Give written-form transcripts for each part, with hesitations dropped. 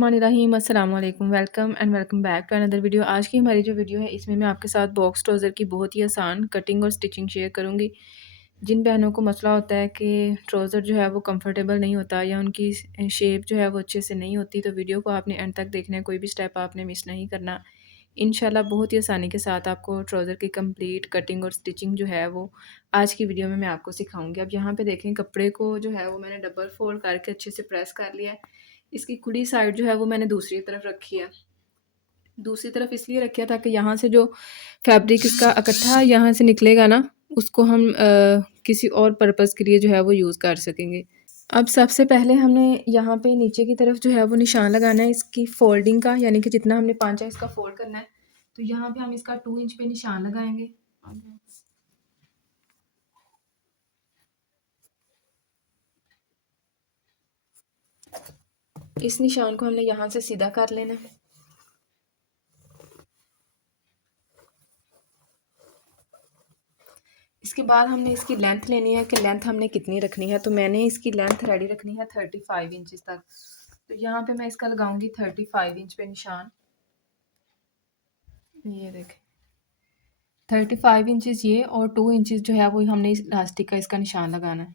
बिस्मिल्लाहिर्रहमानिर्रहीम अस्सलाम वालेकुम welcome back to another video. आज की हमारी जो वीडियो है इसमें मैं आपके साथ बॉक्स ट्राउज़र की बहुत ही आसान कटिंग और स्टिचिंग शेयर करूँगी। जिन बहनों को मसला होता है कि ट्राउज़र जो है वो कंफर्टेबल नहीं होता या उनकी शेप जो है वो अच्छे से नहीं होती, तो वीडियो को आपने एंड तक देखना है, कोई भी स्टेप आपने मिस नहीं करना। इंशाल्लाह बहुत ही आसानी के साथ आपको ट्राउज़र की कंप्लीट कटिंग और स्टिचिंग जो है वो आज की वीडियो में मैं आपको सिखाऊंगी। अब यहाँ पे देखें, कपड़े को जो है वो मैंने डबल फोल्ड करके अच्छे से प्रेस कर लिया है। इसकी खुली साइड जो है वो मैंने दूसरी तरफ रखी है। दूसरी तरफ इसलिए रखी है ताकि यहाँ से जो फैब्रिक इसका इकट्ठा यहाँ से निकलेगा ना, उसको हम किसी और पर्पज़ के लिए जो है वो यूज़ कर सकेंगे। अब सबसे पहले हमने यहाँ पे नीचे की तरफ जो है वो निशान लगाना है इसकी फ़ोल्डिंग का, यानी कि जितना हमने पांचा इसका फ़ोल्ड करना है, तो यहाँ पे हम इसका 2 इंच पे निशान लगाएंगे। इस निशान को हमने यहाँ से सीधा कर लेना है। इसके बाद हमने इसकी लेंथ लेनी है कि लेंथ हमने कितनी रखनी है। तो मैंने इसकी लेंथ रेडी रखनी है 35 इंचज़ तक। तो यहाँ पे मैं इसका लगाऊंगी 35 इंच पे निशान। ये देखें 35 इंचज़ ये, और 2 इंचज़ जो है वो हमने इस इलास्टिक का इसका निशान लगाना है।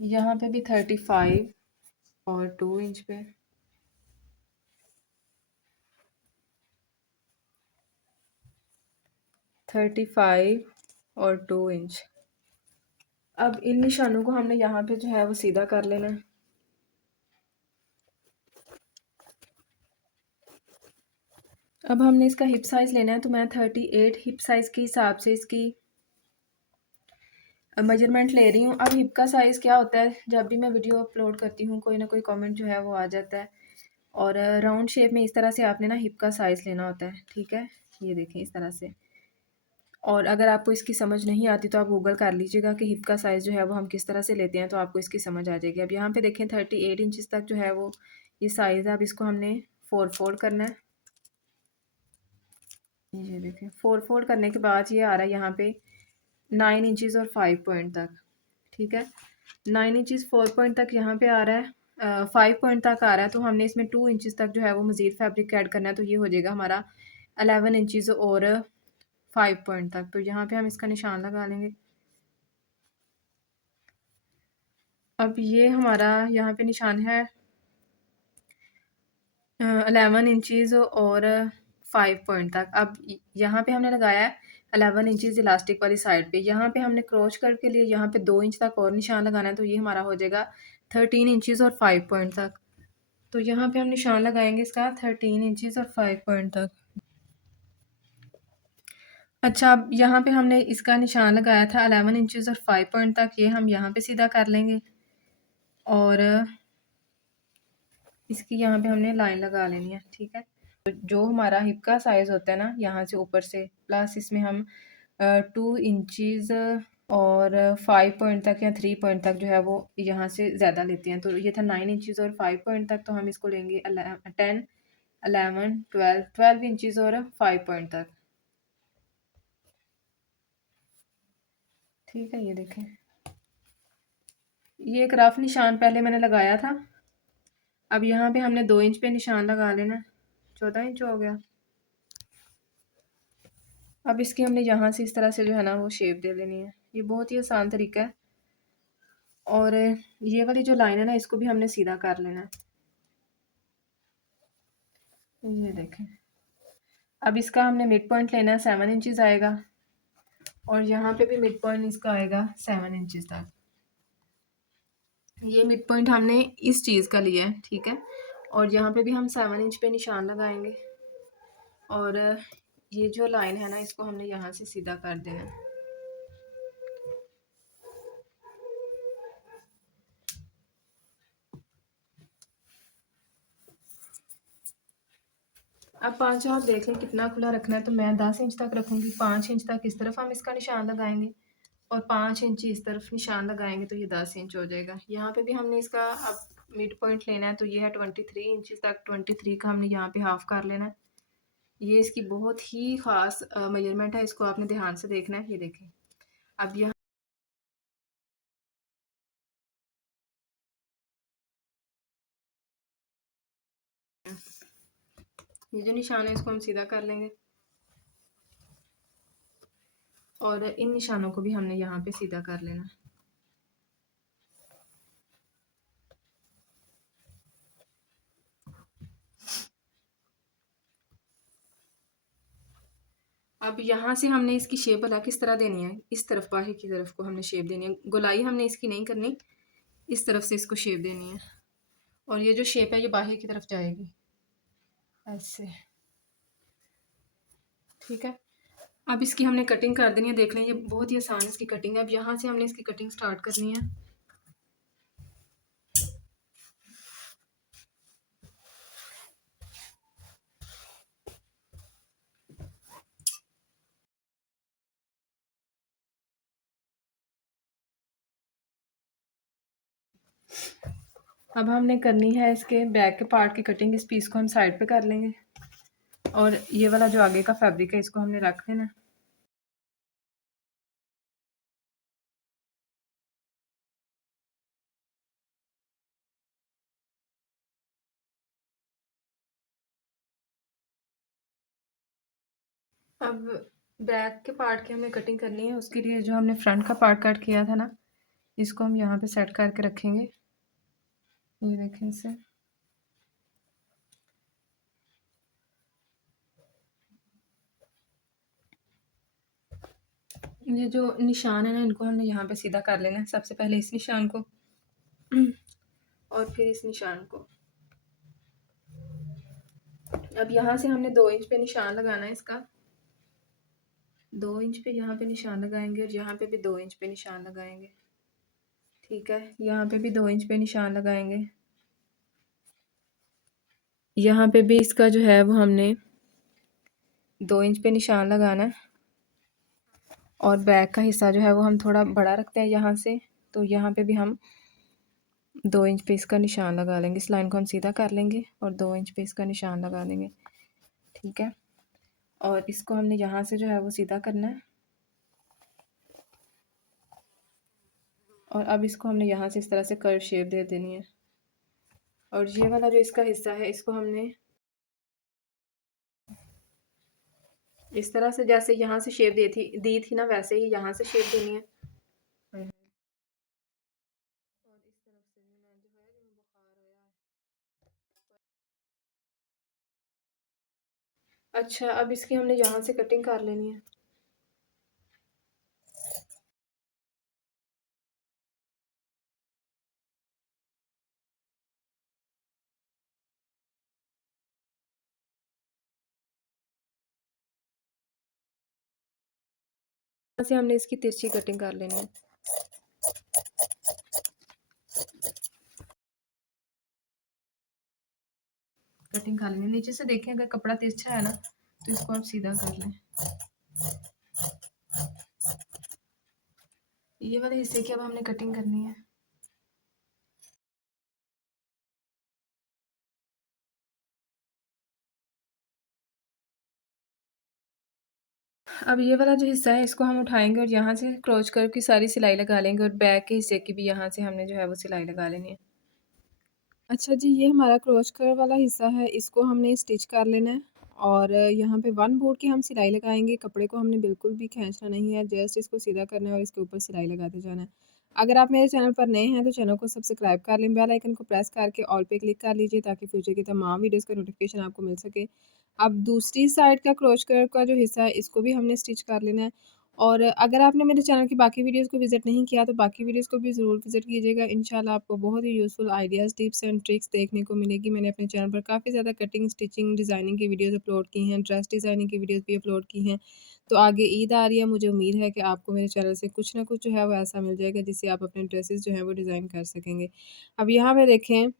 यहाँ पे भी 35 और 2 इंच पे, थर्टी फाइव और 2 इंच। अब इन निशानों को हमने यहाँ पे जो है वो सीधा कर लेना है। अब हमने इसका हिप साइज़ लेना है, तो मैं 38 हिप साइज़ के हिसाब से इसकी मेजरमेंट ले रही हूँ। अब हिप का साइज़ क्या होता है, जब भी मैं वीडियो अपलोड करती हूँ कोई ना कोई कमेंट जो है वो आ जाता है। और राउंड शेप में इस तरह से आपने ना हिप का साइज़ लेना होता है, ठीक है। ये देखें इस तरह से। और अगर आपको इसकी समझ नहीं आती तो आप गूगल कर लीजिएगा कि हिप का साइज़ जो है वो हम किस तरह से लेते हैं, तो आपको इसकी समझ आ जाएगी। अब यहाँ पे देखें 38 इंचज़ तक जो है वो ये साइज़ है। अब इसको हमने 4 फोल्ड करना है। ये देखें 4 फोल्ड करने के बाद ये आ रहा है यहाँ पे 9 इंचज़ और 5 पॉइंट तक, ठीक है। 9 इंचज़ 4 पॉइंट तक यहाँ पे आ रहा है, 5 पॉइंट तक आ रहा है। तो हमने इसमें 2 इंचज़ तक जो है वो मज़ीद फैब्रिक ऐड करना है, तो ये हो जाएगा हमारा 11 इंचज़ और 5 पॉइंट तक। तो यहाँ पे हम इसका निशान लगा लेंगे। अब ये हमारा यहाँ पे निशान है 11 इंचज़ और 5 पॉइंट तक। अब यहाँ पे हमने लगाया है 11 इंचज़ इलास्टिक वाली साइड पे। यहाँ पे हमने क्रॉच कट के लिए यहाँ पे 2 इंच तक और निशान लगाना है, तो ये हमारा हो जाएगा 13 इंचज़ और 5 पॉइंट तक। तो यहाँ पे हम निशान लगाएंगे इसका 13 इंचज़ और 5 पॉइंट तक। अच्छा, अब यहाँ पे हमने इसका निशान लगाया था 11 इंचज़ और 5 पॉइंट तक, ये हम यहाँ पे सीधा कर लेंगे। और इसकी यहाँ पे हमने लाइन लगा लेनी है, ठीक है। तो जो हमारा हिप का साइज़ होता है ना, यहाँ से ऊपर से प्लस इसमें हम 2 इंचज़ और 5 पॉइंट तक या 3 पॉइंट तक जो है वो यहाँ से ज़्यादा लेते हैं। तो ये था 9 इंचज़ और 5 पॉइंट तक, तो हम इसको लेंगे 10, 11, 12 इंचज़ और 5 पॉइंट तक, ठीक है। ये देखें, ये एक रफ निशान पहले मैंने लगाया था। अब यहाँ पे हमने 2 इंच पे निशान लगा लेना, 14 इंच हो गया। अब इसकी हमने यहाँ से इस तरह से जो है ना वो शेप दे लेनी है। ये बहुत ही आसान तरीका है। और ये वाली जो लाइन है ना, इसको भी हमने सीधा कर लेना है। ये देखें, अब इसका हमने मिड पॉइंट लेना है, 7 इंचज़ आएगा। और यहाँ पे भी मिड पॉइंट इसका आएगा 7 इंचज़ तक। ये मिड पॉइंट हमने इस चीज़ का लिया है, ठीक है। और यहाँ पे भी हम 7 इंच पे निशान लगाएंगे। और ये जो लाइन है ना, इसको हमने यहाँ से सीधा कर देना है। अब पाँच आप देख लें कितना खुला रखना है, तो मैं 10 इंच तक रखूँगी। 5 इंच तक इस तरफ हम इसका निशान लगाएंगे और 5 इंच इस तरफ निशान लगाएंगे, तो ये 10 इंच हो जाएगा। यहाँ पे भी हमने इसका अब मिड पॉइंट लेना है, तो ये है 23 इंच तक। 23 का हमने यहाँ पे हाफ कर लेना है। ये इसकी बहुत ही ख़ास मेजरमेंट है, इसको आपने ध्यान से देखना है। ये देखें, अब यहाँ ये जो निशान है इसको हम सीधा कर लेंगे और इन निशानों को भी हमने यहाँ पे सीधा कर लेना। अब यहाँ से हमने इसकी शेप भला किस तरह देनी है, इस तरफ बाहर की तरफ को हमने शेप देनी है, गोलाई हमने इसकी नहीं करनी, इस तरफ से इसको शेप देनी है और ये जो शेप है ये बाहर की तरफ जाएगी ऐसे, ठीक है। अब इसकी हमने कटिंग कर देनी है, देख लें ये बहुत ही आसान इसकी कटिंग है। अब यहाँ से हमने इसकी कटिंग स्टार्ट करनी है। अब हमने करनी है इसके बैक के पार्ट की कटिंग। इस पीस को हम साइड पे कर लेंगे और ये वाला जो आगे का फैब्रिक है इसको हमने रख देना। अब बैक के पार्ट की हमें कटिंग करनी है, उसके लिए जो हमने फ्रंट का पार्ट कट किया था ना, इसको हम यहाँ पे सेट करके रखेंगे। ये देखें इसे, ये जो निशान है ना इनको हमने यहाँ पे सीधा कर लेना है। सबसे पहले इस निशान को और फिर इस निशान को। अब यहाँ से हमने 2 इंच पे निशान लगाना है इसका, 2 इंच पे यहाँ पे निशान लगाएंगे और यहाँ पे भी 2 इंच पे निशान लगाएंगे, ठीक है। यहाँ पे भी 2 इंच पे निशान लगाएंगे, यहाँ पे भी इसका जो है वो हमने 2 इंच पे निशान लगाना है और बैक का हिस्सा जो है वो हम थोड़ा बड़ा रखते हैं यहाँ से, तो यहाँ पे भी हम 2 इंच पे इसका निशान लगा लेंगे। इस लाइन को हम सीधा कर लेंगे और 2 इंच पे इसका निशान लगा देंगे, ठीक है। और इसको हमने यहाँ से जो है वो सीधा करना है और अब इसको हमने यहाँ से इस तरह से कर्व शेप दे देनी है और ये वाला जो इसका हिस्सा है इसको हमने इस तरह से, जैसे यहाँ से शेप दी थी ना वैसे ही यहाँ से शेप देनी है। और इस तरफ से भी मैं जो है ये बुखार आया है। अच्छा, अब इसकी हमने यहाँ से कटिंग कर लेनी है। यहाँ से हमने इसकी तिरछी कटिंग कर लेनी है। कटिंग कर लेनी, नीचे से देखें अगर कपड़ा तिरछा है ना तो इसको आप सीधा कर लें। ये वाले हिस्से की अब हमने कटिंग करनी है। अब ये वाला जो हिस्सा है इसको हम उठाएंगे और यहाँ से क्रॉच कर्व की सारी सिलाई लगा लेंगे और बैक के हिस्से की भी यहाँ से हमने जो है वो सिलाई लगा लेनी है। अच्छा जी, ये हमारा क्रॉच कर्व वाला हिस्सा है, इसको हमने स्टिच कर लेना है और यहाँ पे 1 बोर्ड की हम सिलाई लगाएंगे। कपड़े को हमने बिल्कुल भी खींचना नहीं है, जस्ट इसको सीधा करना है और इसके ऊपर सिलाई लगाते जाना है। अगर आप मेरे चैनल पर नए हैं तो चैनल को सब्सक्राइब कर लें, बेल आइकन को प्रेस करके ऑल पे क्लिक कर लीजिए ताकि फ्यूचर की तमाम वीडियोज़ का नोटिफिकेशन आपको मिल सके। अब दूसरी साइड का क्रॉच कर्व का जो हिस्सा है इसको भी हमने स्टिच कर लेना है और अगर आपने मेरे चैनल की बाकी वीडियोज़ को विज़िट नहीं किया तो बाकी वीडियोज़ को भी ज़रूर विज़िट कीजिएगा। इंशाल्लाह आपको बहुत ही useful ideas, tips and tricks देखने को मिलेगी। मैंने अपने चैनल पर काफ़ी ज़्यादा कटिंग, स्टिचिंग, डिज़ाइनिंग की वीडियोज़ अपलोड की हैं, ड्रेस डिज़ाइनिंग की वीडियोज़ भी अपलोड की हैं। तो आगे ईद आ रही है, मुझे उम्मीद है कि आपको मेरे चैनल से कुछ ना कुछ जो है वो ऐसा मिल जाएगा जिससे आप अपने ड्रेसेस जो हैं वो डिज़ाइन कर सकेंगे। अब यहाँ पे देखें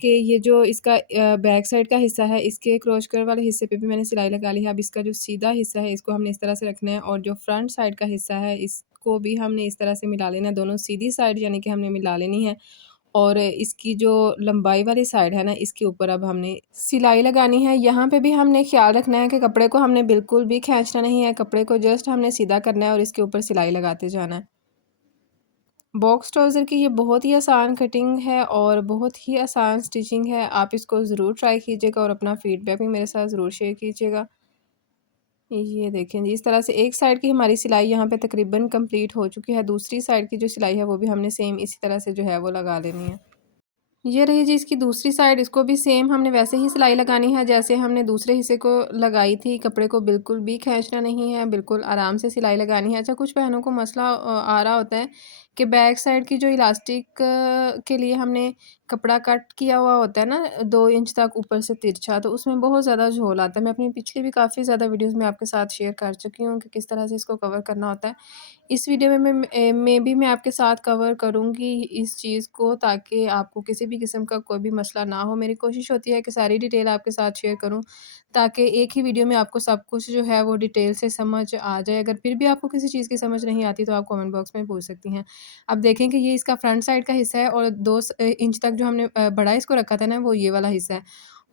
कि ये जो इसका बैक साइड का हिस्सा है, इसके क्रॉच कर्व वाले हिस्से पे भी मैंने सिलाई लगा ली है। अब इसका जो सीधा हिस्सा है, इसको हमने इस तरह से रखना है और जो फ्रंट साइड का हिस्सा है, इसको भी हमने इस तरह से मिला लेना है। दोनों सीधी साइड यानी कि हमने मिला लेनी है और इसकी जो लंबाई वाली साइड है ना, इसके ऊपर अब हमने सिलाई लगानी है। यहाँ पे भी हमने ख़्याल रखना है कि कपड़े को हमने बिल्कुल भी खींचना नहीं है, कपड़े को जस्ट हमने सीधा करना है और इसके ऊपर सिलाई लगाते जाना है। बॉक्स ट्राउज़र की ये बहुत ही आसान कटिंग है और बहुत ही आसान स्टिचिंग है। आप इसको ज़रूर ट्राई कीजिएगा और अपना फीडबैक भी मेरे साथ ज़रूर शेयर कीजिएगा। ये देखें जी, इस तरह से एक साइड की हमारी सिलाई यहाँ पे तकरीबन कंप्लीट हो चुकी है। दूसरी साइड की जो सिलाई है वो भी हमने सेम इसी तरह से जो है वो लगा लेनी है। ये रही जी इसकी दूसरी साइड, इसको भी सेम हमने वैसे ही सिलाई लगानी है जैसे हमने दूसरे हिस्से को लगाई थी। कपड़े को बिल्कुल भी खींचना नहीं है, बिल्कुल आराम से सिलाई लगानी है। अच्छा, कुछ बहनों को मसला आ रहा होता है कि बैक साइड की जो इलास्टिक के लिए हमने कपड़ा कट किया हुआ होता है ना 2 इंच तक ऊपर से तिरछा, तो उसमें बहुत ज़्यादा झोल आता है। मैं अपनी पिछली भी काफ़ी ज़्यादा वीडियोज़ में आपके साथ शेयर कर चुकी हूँ कि किस तरह से इसको कवर करना होता है। इस वीडियो में मैं आपके साथ कवर करूँगी इस चीज़ को, ताकि आपको किसी भी किस्म का कोई भी मसला ना हो। मेरी कोशिश होती है कि सारी डिटेल आपके साथ शेयर करूँ, ताकि एक ही वीडियो में आपको सब कुछ जो है वो डिटेल से समझ आ जाए। अगर फिर भी आपको किसी चीज़ की समझ नहीं आती तो आप कमेंट बॉक्स में पूछ सकती हैं। अब देखें कि ये इसका फ्रंट साइड का हिस्सा है और 2 इंच तक जो हमने बड़ा इसको रखा था ना, वो ये वाला हिस्सा है।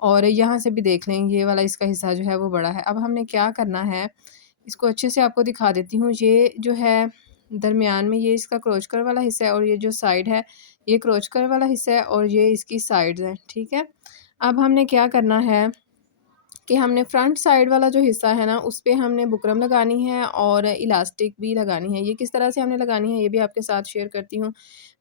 और यहाँ से भी देख लें, ये वाला इसका हिस्सा जो है वो बड़ा है। अब हमने क्या करना है, इसको अच्छे से आपको दिखा देती हूँ। ये जो है दरमियान में ये इसका क्रोच कर वाला हिस्सा है और ये जो साइड है ये क्रोच कर वाला हिस्सा है और ये इसकी साइड्स हैं, ठीक है। अब हमने क्या करना है कि हमने फ्रंट साइड वाला जो हिस्सा है ना, उस पे हमने बुकरम लगानी है और इलास्टिक भी लगानी है। ये किस तरह से हमने लगानी है ये भी आपके साथ शेयर करती हूँ।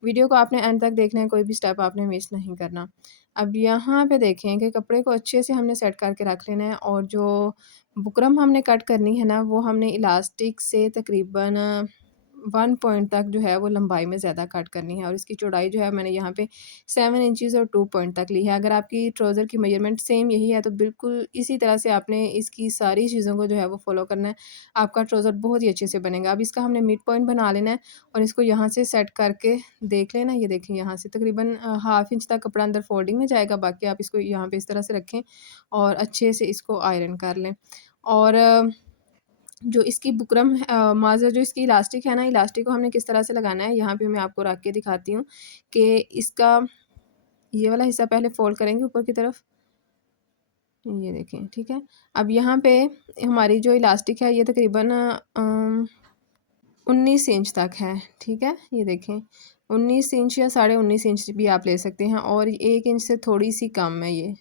वीडियो को आपने एंड तक देखना है, कोई भी स्टेप आपने मिस नहीं करना। अब यहाँ पे देखें कि कपड़े को अच्छे से हमने सेट करके रख लेना है और जो बुकरम हमने कट करनी है ना, वो हमने इलास्टिक से तकरीबन 1 पॉइंट तक जो है वो लंबाई में ज़्यादा कट करनी है और इसकी चौड़ाई जो है मैंने यहाँ पे 7 इंचेस और 2 पॉइंट तक ली है। अगर आपकी ट्राउज़र की मेजरमेंट सेम यही है तो बिल्कुल इसी तरह से आपने इसकी सारी चीज़ों को जो है वो फ़ॉलो करना है। आपका ट्राउज़र बहुत ही अच्छे से बनेगा। अब इसका हमने मिड पॉइंट बना लेना है और इसको यहाँ से सेट करके देख लेना। ये देखें, यहाँ से तकरीबन हाफ़ इंच तक कपड़ा अंदर फोल्डिंग में जाएगा। बाकी आप इसको यहाँ पे इस तरह से रखें और अच्छे से इसको आयरन कर लें। और जो इसकी बुकरम माज़ा जो इसकी इलास्टिक है ना, इलास्टिक को हमने किस तरह से लगाना है, यहाँ पे मैं आपको रख के दिखाती हूँ कि इसका ये वाला हिस्सा पहले फ़ोल्ड करेंगे ऊपर की तरफ। ये देखें, ठीक है। अब यहाँ पे हमारी जो इलास्टिक है ये तकरीबन 19 इंच तक है, ठीक है। ये देखें, 19 इंच या साढ़े 19 इंच भी आप ले सकते हैं और 1 इंच से थोड़ी-सी कम है ये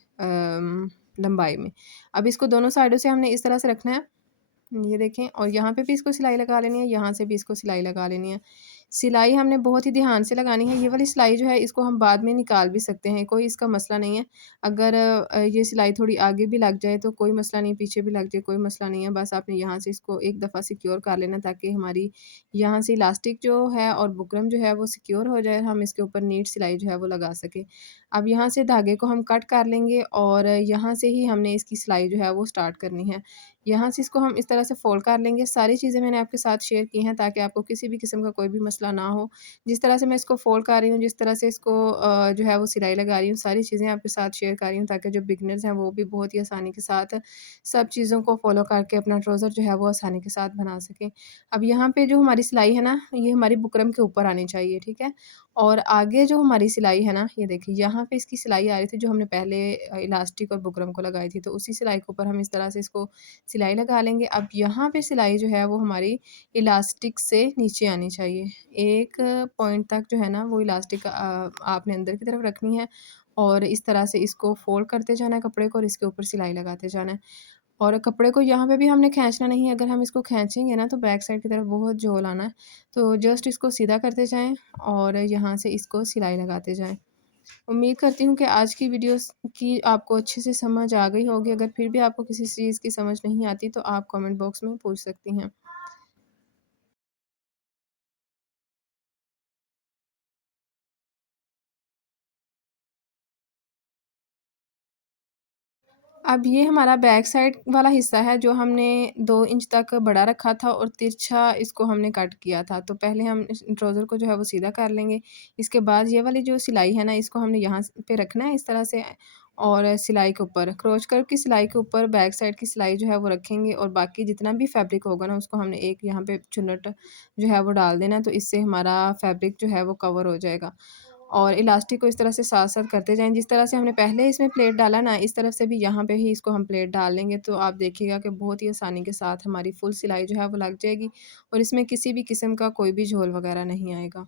लंबाई में। अब इसको दोनों साइडों से हमने इस तरह से रखना है। ये देखें और यहाँ पे भी इसको सिलाई लगा लेनी है, यहाँ से भी इसको सिलाई लगा लेनी है। सिलाई हमने बहुत ही ध्यान से लगानी है। ये वाली सिलाई जो है इसको हम बाद में निकाल भी सकते हैं, कोई इसका मसला नहीं है। अगर ये सिलाई थोड़ी आगे भी लग जाए तो कोई मसला नहीं, पीछे भी लग जाए कोई मसला नहीं है। बस आपने यहाँ से इसको एक दफ़ा सिक्योर कर लेना ताकि हमारी यहाँ से इलास्टिक जो है और बुकरम जो है वो सिक्योर हो जाए, हम इसके ऊपर नीट सिलाई जो है वो लगा सकें। अब यहाँ से धागे को हम कट कर लेंगे और यहाँ से ही हमने इसकी सिलाई जो है वो स्टार्ट करनी है। यहाँ से इसको हम इस तरह से फ़ोल्ड कर लेंगे। सारी चीज़ें मैंने आपके साथ शेयर की हैं ताकि आपको किसी भी किस्म का कोई भी मसला ना हो। जिस तरह से मैं इसको फ़ोल्ड कर रही हूँ, जिस तरह से इसको जो है वो सिलाई लगा रही हूँ, सारी चीज़ें आपके साथ शेयर कर रही हूँ ताकि जो बिगिनर्स हैं वो भी बहुत ही आसानी के साथ सब चीज़ों को फ़ॉलो करके अपना ट्राउज़र जो है वो आसानी के साथ बना सकें। अब यहाँ पे जो हमारी सिलाई है ना, ये हमारी बुकरम के ऊपर आनी चाहिए, ठीक है? और आगे जो हमारी सिलाई है ना, ये देखिए यहाँ पे इसकी सिलाई आ रही थी जो हमने पहले इलास्टिक और बुकरम को लगाई थी, तो उसी सिलाई के ऊपर हम इस तरह से इसको सिलाई लगा लेंगे। अब यहाँ पे सिलाई जो है वो हमारी इलास्टिक से नीचे आनी चाहिए। एक पॉइंट तक जो है ना वो इलास्टिक आपने अंदर की तरफ रखनी है और इस तरह से इसको फ़ोल्ड करते जाना है कपड़े को और इसके ऊपर सिलाई लगाते जाना है। और कपड़े को यहाँ पे भी हमने खींचना नहीं है, अगर हम इसको खींचेंगे ना तो बैक साइड की तरफ बहुत झोल आना है। तो जस्ट इसको सीधा करते जाएँ और यहाँ से इसको सिलाई लगाते जाएँ। उम्मीद करती हूँ कि आज की वीडियोस की आपको अच्छे से समझ आ गई होगी। अगर फिर भी आपको किसी चीज़ की समझ नहीं आती तो आप कमेंट बॉक्स में पूछ सकती हैं। अब ये हमारा बैक साइड वाला हिस्सा है जो हमने 2 इंच तक बड़ा रखा था और तिरछा इसको हमने कट किया था। तो पहले हम इस ट्राउज़र को जो है वो सीधा कर लेंगे। इसके बाद ये वाली जो सिलाई है ना, इसको हमने यहाँ पे रखना है इस तरह से और सिलाई के ऊपर क्रोच कर्व की सिलाई के ऊपर बैक साइड की सिलाई जो है वो रखेंगे और बाकी जितना भी फैब्रिक होगा ना उसको हमने एक यहाँ पे चुन्नट जो है वो डाल देना, तो इससे हमारा फैब्रिक जो है वो कवर हो जाएगा। और इलास्टिक को इस तरह से साथ-साथ करते जाएँ। जिस तरह से हमने पहले इसमें प्लेट डाला ना, इस तरफ से भी यहाँ पे ही इसको हम प्लेट डाल लेंगे, तो आप देखिएगा कि बहुत ही आसानी के साथ हमारी फुल सिलाई जो है वो लग जाएगी और इसमें किसी भी किस्म का कोई भी झोल वगैरह नहीं आएगा।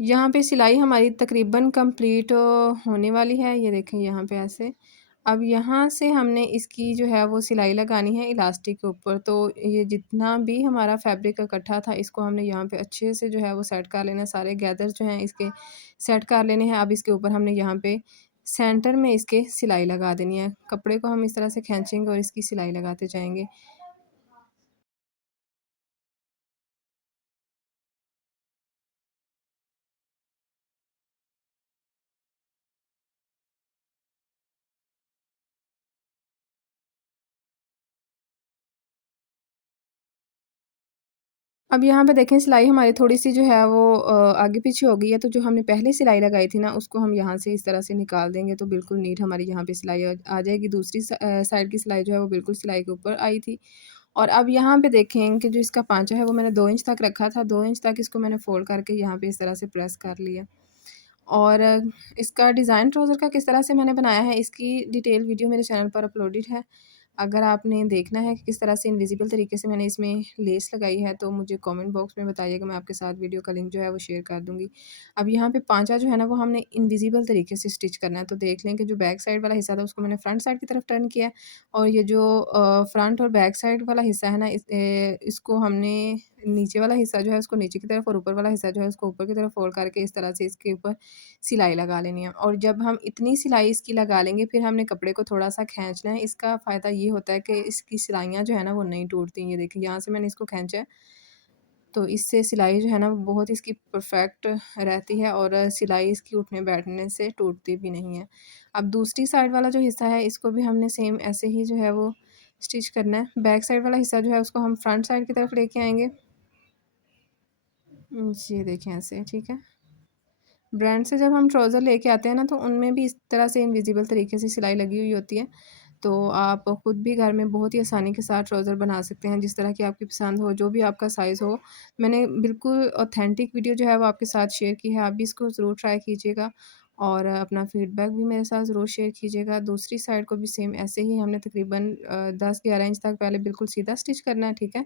यहाँ पे सिलाई हमारी तकरीबन कंप्लीट होने वाली है। ये देखें यहाँ पे ऐसे। अब यहाँ से हमने इसकी जो है वो सिलाई लगानी है इलास्टिक के ऊपर। तो ये जितना भी हमारा फैब्रिक इकट्ठा था इसको हमने यहाँ पे अच्छे से जो है वो सेट कर लेना है। सारे गैदर जो हैं इसके सेट कर लेने हैं। अब इसके ऊपर हमने यहाँ पे सेंटर में इसके सिलाई लगा देनी है। कपड़े को हम इस तरह से खींचेंगे और इसकी सिलाई लगाते जाएँगे। अब यहाँ पे देखें सिलाई हमारी थोड़ी-सी जो है वो आगे-पीछे हो गई है, तो जो हमने पहले सिलाई लगाई थी ना, उसको हम यहाँ से इस तरह से निकाल देंगे, तो बिल्कुल नीट हमारी यहाँ पे सिलाई आ जाएगी। दूसरी साइड की सिलाई जो है वो बिल्कुल सिलाई के ऊपर आई थी। और अब यहाँ पे देखें कि जो इसका पाँचा है वो मैंने 2 इंच तक रखा था, 2 इंच तक इसको मैंने फ़ोल्ड करके यहाँ पे इस तरह से प्रेस कर लिया। और इसका डिज़ाइन ट्राउज़र का किस तरह से मैंने बनाया है, इसकी डिटेल वीडियो मेरे चैनल पर अपलोडेड है। अगर आपने देखना है कि किस तरह से इनविज़िबल तरीके से मैंने इसमें लेस लगाई है, तो मुझे कमेंट बॉक्स में बताइएगा, मैं आपके साथ वीडियो का लिंक जो है वो शेयर कर दूँगी। अब यहाँ पे पाँचा जो है ना, वो हमने इनविज़िबल तरीके से स्टिच करना है। तो देख लें कि जो बैक साइड वाला हिस्सा था, उसको मैंने फ्रंट साइड की तरफ टर्न किया है और ये जो फ्रंट और बैक साइड वाला हिस्सा है ना, इसको हमने नीचे वाला हिस्सा जो है, उसको नीचे की तरफ और ऊपर वाला हिस्सा जो है, उसको ऊपर की तरफ फ़ोल्ड करके इस तरह से इसके ऊपर सिलाई लगा लेनी है। और जब हम इतनी सिलाई इसकी लगा लेंगे, फिर हमने कपड़े को थोड़ा-सा खींचना है। इसका फ़ायदा ये होता है कि इसकी सिलाइयाँ जो है ना वो नहीं टूटती। ये देखिए यहाँ से मैंने इसको खींचा है, तो इससे सिलाई जो है ना वो बहुत इसकी परफ़ेक्ट रहती है और सिलाई इसकी उठने-बैठने से टूटती भी नहीं है। अब दूसरी साइड वाला जो हिस्सा है इसको भी हमने सेम ऐसे ही जो है वो स्टिच करना है। बैक साइड वाला हिस्सा जो है उसको हम फ्रंट साइड की तरफ लेके आएँगे। ये देखें ऐसे, ठीक है। ब्रांड से जब हम ट्राउज़र लेके आते हैं ना, तो उनमें भी इस तरह से इनविज़िबल तरीके से सिलाई लगी हुई होती है। तो आप खुद भी घर में बहुत ही आसानी के साथ ट्राउज़र बना सकते हैं, जिस तरह की आपकी पसंद हो, जो भी आपका साइज़ हो। मैंने बिल्कुल ऑथेंटिक वीडियो जो है वो आपके साथ शेयर की है, आप भी इसको ज़रूर ट्राई कीजिएगा और अपना फ़ीडबैक भी मेरे साथ ज़रूर शेयर कीजिएगा। दूसरी साइड को भी सेम ऐसे ही हमने तकरीबन 10-11 इंच तक पहले बिल्कुल सीधा स्टिच करना है, ठीक है?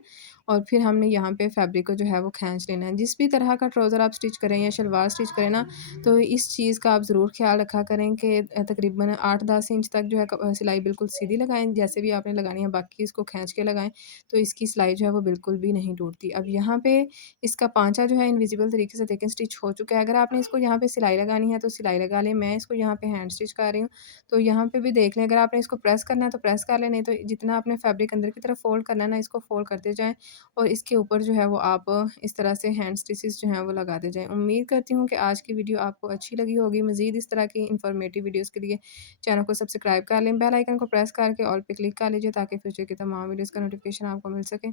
और फिर हमने यहाँ पे फैब्रिक को जो है वो खींच लेना है। जिस भी तरह का ट्राउज़र आप स्टिच करें या शलवार स्टिच करें ना, तो इस चीज़ का आप ज़रूर ख़्याल रखा करें कि तकरीबन 8-10 इंच तक जो है सिलाई बिल्कुल सीधी लगाएँ, जैसे भी आपने लगानी है, बाकी इसको खींच के लगाएँ, तो इसकी सिलाई जो है वो बिल्कुल भी नहीं टूटती। अब यहाँ पे इसका पाँचा जो है इनविज़िबल तरीके से देखें स्टिच हो चुका है। अगर आपने इसको यहाँ पे सिलाई लगानी है, तो सिलाई लगा लें। मैं इसको यहाँ पे हैंड स्टिच कर रही हूँ, तो यहाँ पे भी देख लें, अगर आपने इसको प्रेस करना है, तो प्रेस कर लें, नहीं तो जितना आपने फैब्रिक अंदर की तरफ फ़ोल्ड करना है ना, इसको फ़ोल्ड करते जाएँ और इसके ऊपर जो है वो आप इस तरह से हैंड स्टिचेस जो हैं वो लगाते जाएँ। उम्मीद करती हूँ कि आज की वीडियो आपको अच्छी लगी होगी। मज़ीद इस तरह की इन्फॉर्मेटिव वीडियोज़ के लिए चैनल को सब्सक्राइब कर लें, बेल आइकन को प्रेस करके ऑल पे क्लिक कर लीजिए ताकि फ्यूचर की तमाम वीडियोज़ का नोटिफिकेशन आपको मिल सके।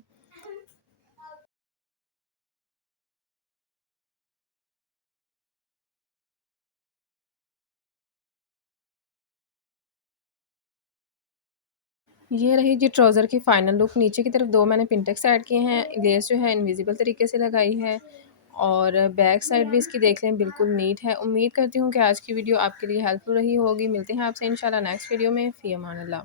ये रही जी ट्राउज़र की फ़ाइनल लुक। नीचे की तरफ 2 मैंने पिंटेक्स ऐड किए हैं। लेस जो है इनविज़िबल तरीके से लगाई है और बैक साइड भी इसकी देख लें बिल्कुल नीट है। उम्मीद करती हूँ कि आज की वीडियो आपके लिए हेल्पफुल रही होगी। मिलते हैं आपसे इंशाल्लाह नेक्स्ट वीडियो में। फ़ी अमान अल्लाह।